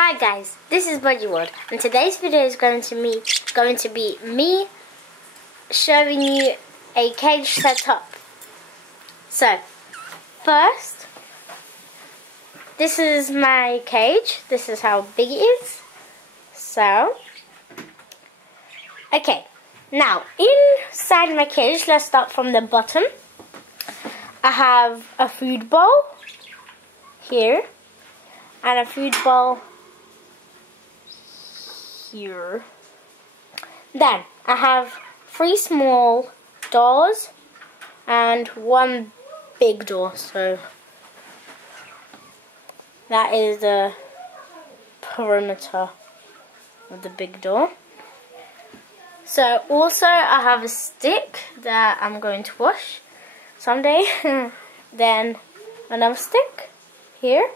Hi guys, this is Budgie World, and today's video is going to be me showing you a cage setup. So, first, this is my cage. This is how big it is. So, okay, now inside my cage, let's start from the bottom. I have a food bowl here and a food bowl here. Then I have 3 small doors and 1 big door, so that is the perimeter of the big door. So also I have a stick that I'm going to wash someday. Then another stick here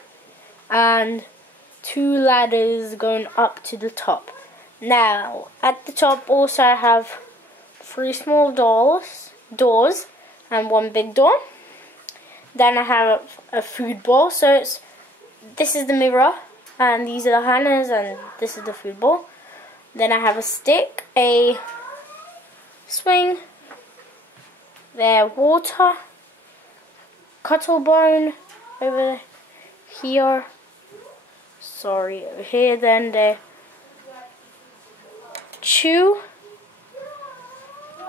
and 2 ladders going up to the top. Now at the top also I have 3 small doors and 1 big door. Then I have a food bowl, so this is the mirror and these are the hangers and this is the food bowl. Then I have a stick, a swing, there water, cuttlebone over here, over here, then the chew.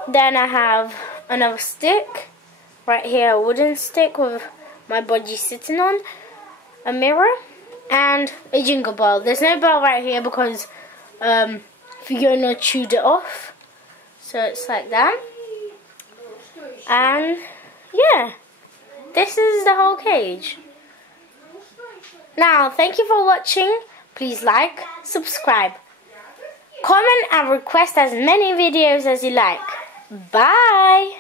Then I have another stick right here, a wooden stick with my budgie sitting on, a mirror, and a jingle bell. There's no bell right here because Fiona chewed it off, so it's like that. And yeah, this is the whole cage. Now, thank you for watching. Please like, subscribe, comment and request as many videos as you like. Bye!